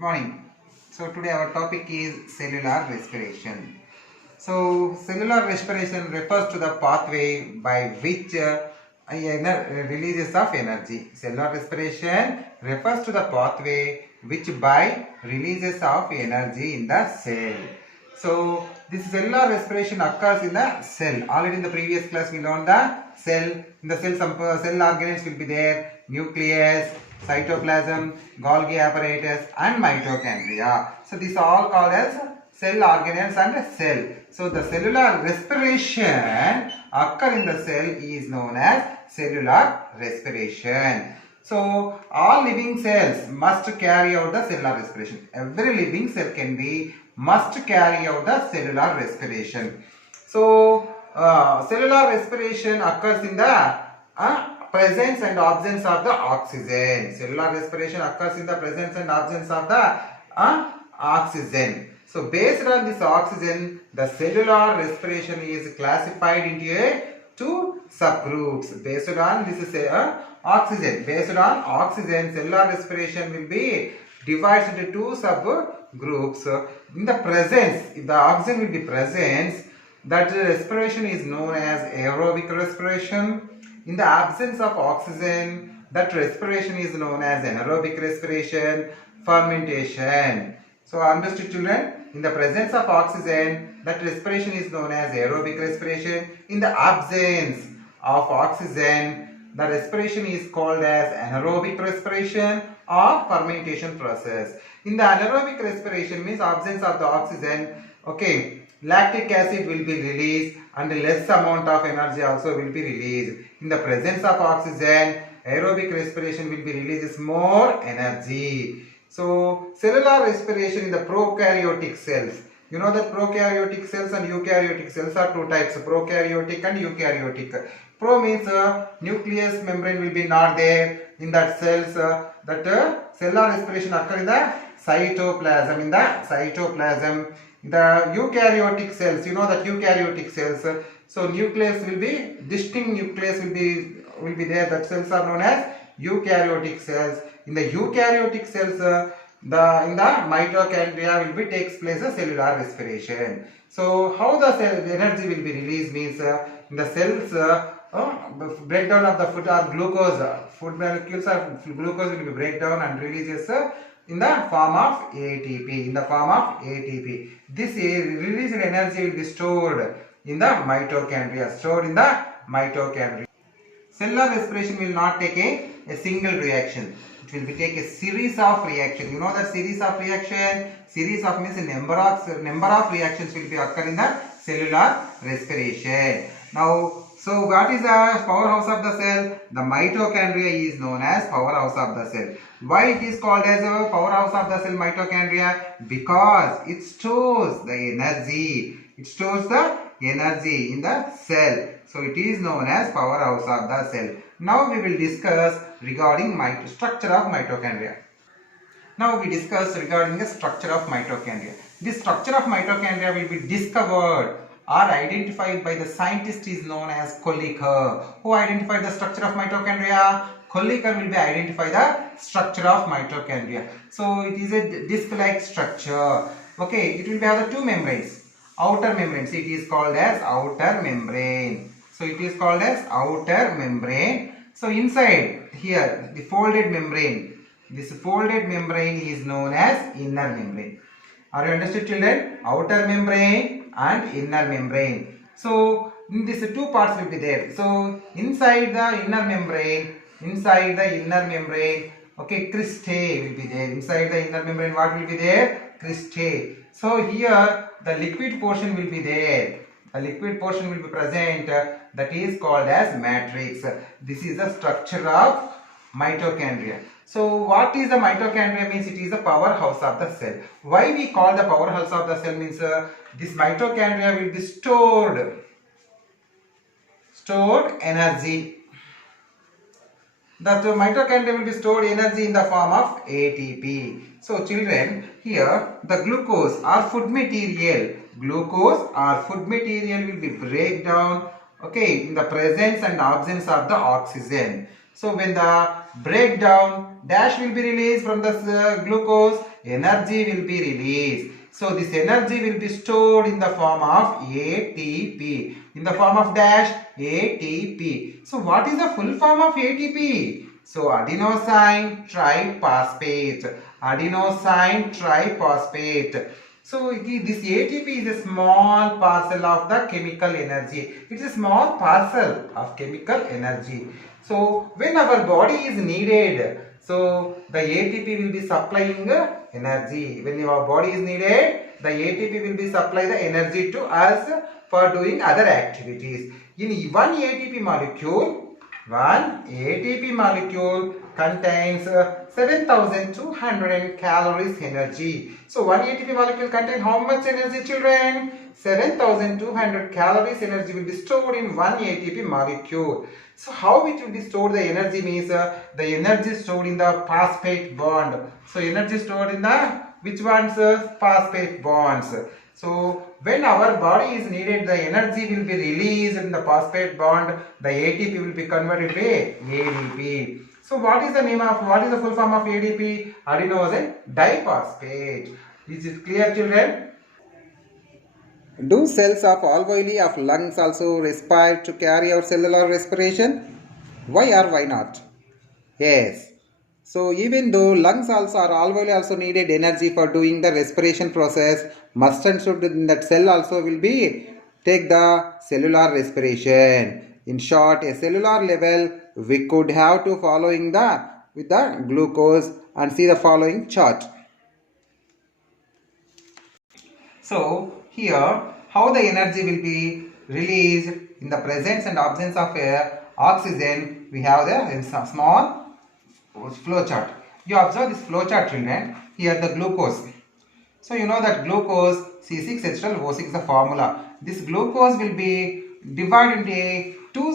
morning. So today our topic is cellular respiration. So cellular respiration refers to the pathway by which releases of energy. Cellular respiration refers to the pathway which by releases of energy in the cell. So this cellular respiration occurs in the cell. Already in the previous class we learned the cell. In the cell some cell organelles will be there. Nucleus, cytoplasm, Golgi apparatus and mitochondria. So these are all called as cell organelles and cell. So the cellular respiration occur in the cell is known as cellular respiration. So all living cells must carry out the cellular respiration. Every living cell must carry out the cellular respiration. So cellular respiration occurs in the presence and absence of the oxygen. Cellular respiration occurs in the presence and absence of the oxygen. So based on this oxygen, the cellular respiration is classified into two subgroups. Based on this is oxygen. Based on oxygen, cellular respiration will be divided into two subgroups. In the presence, if the oxygen will be present, that respiration is known as aerobic respiration. In the absence of oxygen, that respiration is known as anaerobic respiration, fermentation. So understood, children? In the presence of oxygen, that respiration is known as aerobic respiration. In the absence of oxygen, the respiration is called as anaerobic respiration or fermentation process. In the anaerobic respiration means absence of the oxygen, okay, lactic acid will be released and less amount of energy also will be released. In the presence of oxygen, aerobic respiration will be releases more energy. So cellular respiration in the prokaryotic cells. You know that prokaryotic cells and eukaryotic cells are two types, prokaryotic and eukaryotic. Pro means nucleus membrane will be not there in that cells. Cellular respiration occur in the cytoplasm. In the cytoplasm, the eukaryotic cells, you know that eukaryotic cells. So nucleus will be distinct nucleus will be there. That cells are known as eukaryotic cells. In the eukaryotic cells, in the mitochondria will be takes place a cellular respiration. So how the energy will be released means in the cells breakdown of the food or glucose, food molecules or glucose will be breakdown and releases in the form of ATP. In the form of ATP, this released energy will be stored in the mitochondria. Stored in the mitochondria. Cellular respiration will not take a single reaction. It will be take a series of reaction. You know the series of reaction. Series of means number of reactions will be occur in the cellular respiration. Now, so what is the powerhouse of the cell? The mitochondria is known as powerhouse of the cell. Why it is called as a powerhouse of the cell, mitochondria? Because it stores the energy. It stores the energy in the cell. So it is known as powerhouse of the cell. Now we will discuss regarding structure of mitochondria. Now we discuss regarding the structure of mitochondria. This structure of mitochondria will be discovered or identified by the scientist is known as Kolliker. Who identified the structure of mitochondria? Kolliker will be identify the structure of mitochondria. So it is a disc-like structure. Okay, it will be have the two membranes. Outer membranes. It is called as outer membrane. So it is called as outer membrane. So inside here the folded membrane. This folded membrane is known as inner membrane. Are you understood, children? Outer membrane and inner membrane. So in these two parts will be there. So inside the inner membrane, okay, cristae will be there. Inside the inner membrane, what will be there? Cristae. So here the liquid portion will be there. The liquid portion will be present. That is called as matrix. This is the structure of mitochondria. So what is the mitochondria means? It is the powerhouse of the cell. Why we call the powerhouse of the cell means this mitochondria will be stored energy. That mitochondria will be stored energy in the form of ATP. So children, here the glucose or food material will be breakdown, okay, in the presence and absence of the oxygen. So when the breakdown, dash will be released from the glucose energy will be released. So this energy will be stored in the form of ATP. In the form of dash ATP. So what is the full form of ATP? So adenosine triphosphate. Adenosine triphosphate. So this ATP is a small parcel of the chemical energy. It is a small parcel of chemical energy. So when our body is needed, so the ATP will be supplying energy. When our body is needed, the ATP will be supply the energy to us for doing other activities. In one ATP molecule contains 7200 calories energy. So one ATP molecule contains how much energy, children? 7200 calories energy will be stored in one ATP molecule. So how it will be stored? The energy means the energy stored in the phosphate bond. So energy stored in the which ones? Phosphate bonds. So when our body is needed, the energy will be released in the phosphate bond. The ATP will be converted to ADP. So what is the full form of ADP? Adenosine diphosphate. Is it clear, children? Do cells of alveoli of lungs also respire to carry out cellular respiration? Why or why not? Yes. So even though lungs also or alveoli also needed energy for doing the respiration process, must and should in that cell also will be take the cellular respiration. In short, a cellular level we could have to following the with the glucose and see the following chart. So here how the energy will be released in the presence and absence of oxygen, we have the small flow chart. You observe this flow chart, children. Here the glucose. So you know that glucose C6H12O6 is the formula. This glucose will be divided into two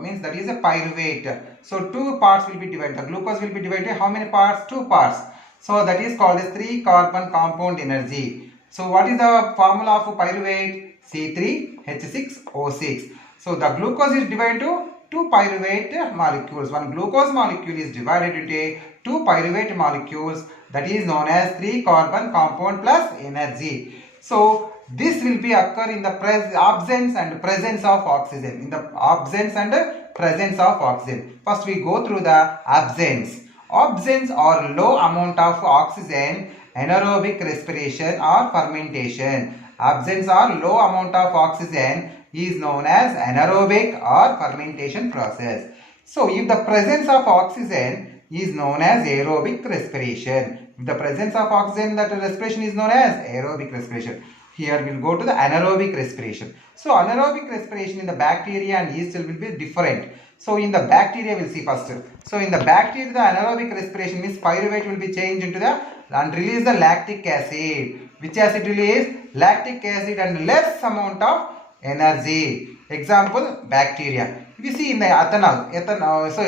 means that is a pyruvate. So two parts will be divided. The glucose will be divided how many parts? Two parts. So that is called as 3-carbon compound energy. So what is the formula of pyruvate? C3H6O6. So the glucose is divided to two pyruvate molecules. One glucose molecule is divided into two pyruvate molecules, that is known as 3-carbon compound plus energy. So this will be occur in the absence and presence of oxygen. In the absence and presence of oxygen. First we go through the absence. Absence or low amount of oxygen, anaerobic respiration or fermentation. Absence or low amount of oxygen is known as anaerobic or fermentation process. So if the presence of oxygen is known as aerobic respiration. If the presence of oxygen, that respiration is known as aerobic respiration. Here we will go to the anaerobic respiration. So anaerobic respiration in the bacteria and yeast will be different. So in the bacteria we will see first. So in the bacteria the anaerobic respiration means pyruvate will be changed into the and release the lactic acid. Which acid release? Lactic acid and less amount of energy. Example, bacteria. If you see in the ethanol, so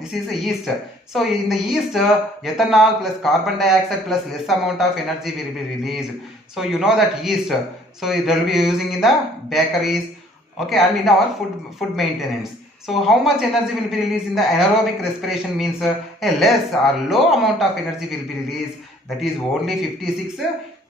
this is a yeast. So in the yeast, ethanol plus carbon dioxide plus less amount of energy will be released. So you know that yeast. So it will be using in the bakeries, okay, and in our food maintenance. So how much energy will be released in the anaerobic respiration means a less or low amount of energy will be released. That is only 56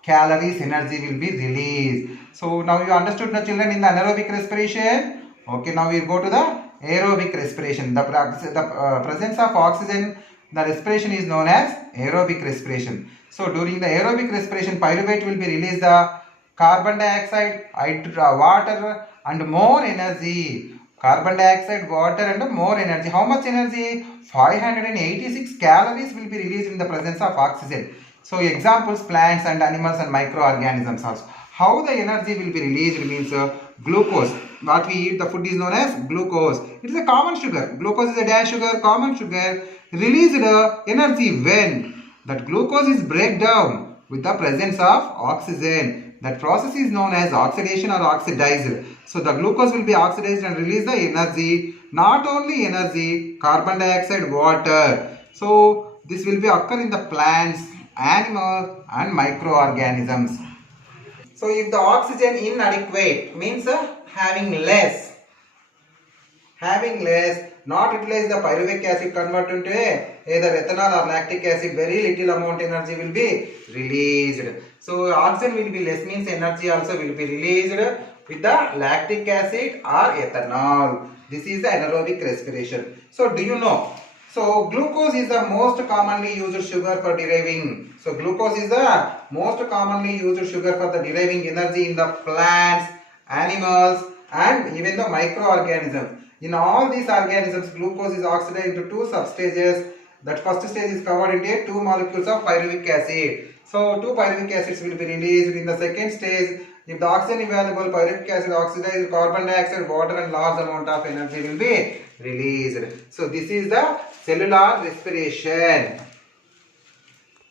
calories energy will be released. So now you understood the children in the anaerobic respiration. Okay, now we go to the aerobic respiration. The presence of oxygen, the respiration is known as aerobic respiration. So during the aerobic respiration, pyruvate will be released the carbon dioxide, water and more energy. Carbon dioxide, water and more energy. How much energy? 586 calories will be released in the presence of oxygen. So examples, plants and animals and microorganisms also. How the energy will be released means glucose. What we eat, the food is known as glucose. It is a common sugar. Glucose is a dash sugar, common sugar. Released energy when that glucose is break down with the presence of oxygen. That process is known as oxidation or oxidized. So the glucose will be oxidized and release the energy. Not only energy, carbon dioxide, water. So this will be occur in the plants, animals and microorganisms. So if the oxygen inadequate means having less, not utilize the pyruvic acid, convert into either ethanol or lactic acid, very little amount energy will be released. So oxygen will be less, means energy also will be released with the lactic acid or ethanol. This is the anaerobic respiration. So do you know, so glucose is the most commonly used sugar for deriving. So glucose is the most commonly used sugar for the deriving energy in the plants, animals and even the microorganisms. In all these organisms, glucose is oxidized into two substages. That first stage is covered into 2 molecules of pyruvic acid. So 2 pyruvic acids will be released. In the second stage, if the oxygen available, pyruvic acid oxidized, carbon dioxide, water and large amount of energy will be released. So this is the cellular respiration.